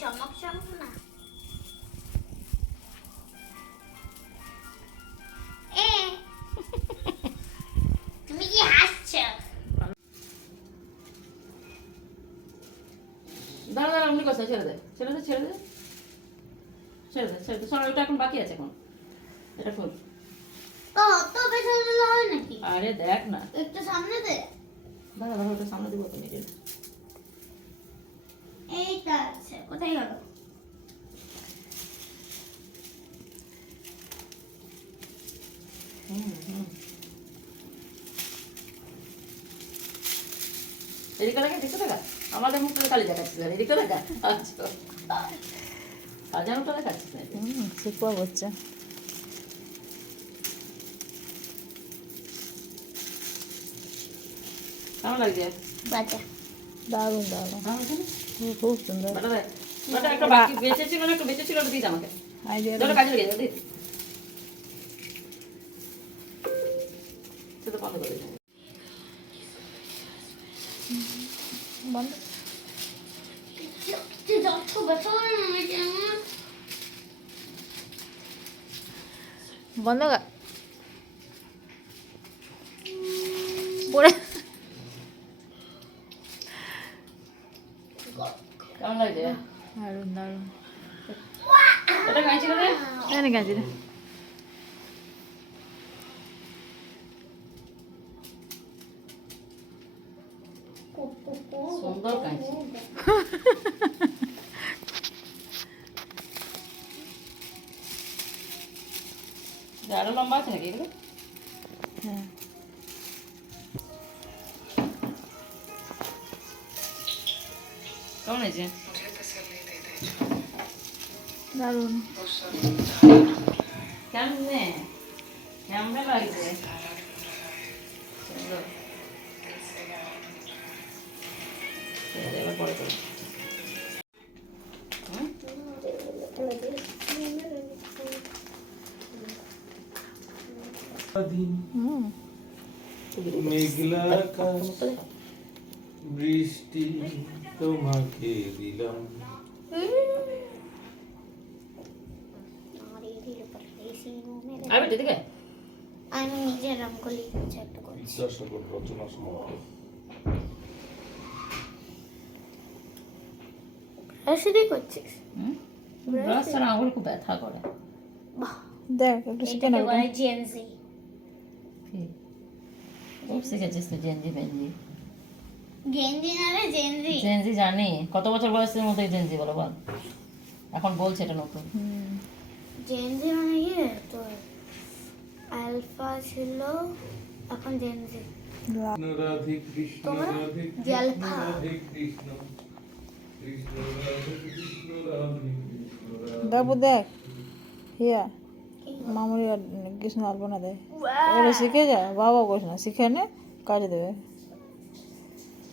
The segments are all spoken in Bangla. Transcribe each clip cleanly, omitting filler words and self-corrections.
চমক চমক না তুমি কি হাসছো? দাঁড়া দাঁড়া অমনি কথা ছেড়ে দে ছেড়ে দে ছেড়ে দে ছেড়ে দে ছেড়ে দে শোনো ওটা এখন বাকি আছে এখন এটা ফুল তো অত বেশি দিলে হয় নাকি? আরে দেখ না একটু সামনে দে। দাঁড়া দাঁড়া ওটা সামনে দিব তো নিজের এইটা আছে কোথায় গেল? এদিকে দেখা এদিকে দেখা আমাদের মুখ থেকে খালি দেখাচ্ছিস আর এদিকে দেখা আচ্ছা সাজানোটা দেখাচ্ছিস না শিখবো বাচ্চা কেমন লাগছে বাচ্চা দারুণ দারুণ ভালো লাগছে না? খুব সুন্দর বাটা দেখ বাটা একটা বাকি বেঁচে ছিল না একটু বেঁচে ছিল ওটা দিস আমাকে আইডিয়া ধরো কাজে লেগে যাবে দিস সেটা বন্ধ করে দে বন্ধ তুই যত বেশি না বন্ধ কর পড়ে কেমন লাগছে দারুণ দারুণ ওটা কাঁচি করে জানি কাজে রে সুন্দর কাঁচি আরো লম্বা আছে নাকি এগুলো হ্যাঁ কেমন হয়েছে দারুণ কেমনে কেমনে লাগছে সুন্দর এবার পরে করো হুম মেঘলা আকাশ বৃষ্টি তোমাকে দিলাম আর বেটে দিকে আমি নিজে রঙ্গোলি একটা করছি। বিদ্যাসাগর রচনা সমগ্র রসিদি করছিস? ব্রাশ ছাড়া আঙুল খুব ব্যথা করে বাহ, দেখ একটু শিখে এটাকে নেবো বলে জেনজি। খুব শিখেছিস তো জেনজি বেনজি গেঞ্জি না রে জেনজি। জেনজি জানি কত বছর বয়সের মধ্যে জেনজি বলো বল এখন বলছে এটা নতুন জেনজি মানে কি তো আলফা ছিল এখন জেনজি। রাধে কৃষ্ণ তোমরা রাধে জলফা। রাধে কৃষ্ণ কৃষ্ণ রাধে কৃষ্ণ রাধে কৃষ্ণ রাধে বাবু দেখ হিয়া মামুনি আর কৃষ্ণ আলপনা দে ওরা শিখে যা বাবা করিস না শিখে নে কাজে দেবে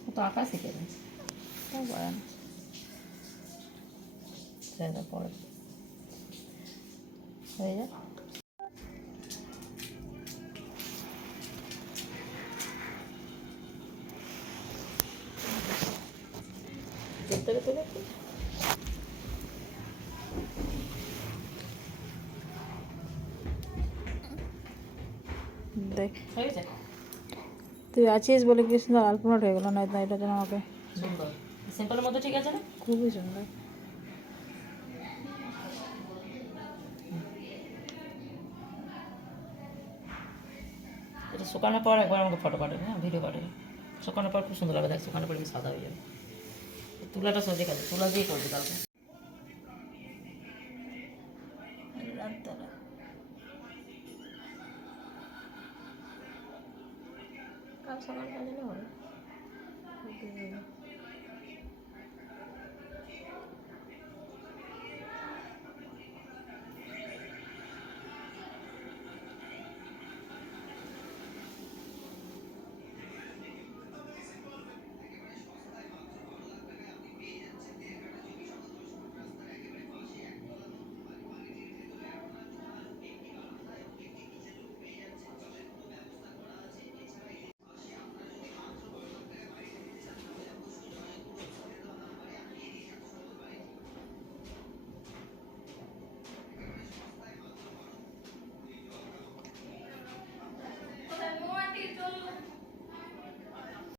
ও তো আঁকা শিখে নেই তা পারে না সেটা পরে হয়ে যা দেখতে দেখতে দেখতে দেখ হয়ে গেছে তুই আছিস বলে কৃষ্ণ আলপনাটা হয়ে গেল না এটা যেন আমাকে সুন্দর সিম্পলের মধ্যে ঠিক আছে না খুবই সুন্দর এটা শুকানোর পর একবার আমাকে ফটো পাঠাবে হ্যাঁ ভিডিও পাঠাবে শুকানোর পর খুব সুন্দর লাগবে দেখ শুকানোর পর আমি সাদা হয়ে যাবে তুলাটা সহজে কাজে তুলা দিয়ে করবে কালকে কাল সকাল কাজে হবে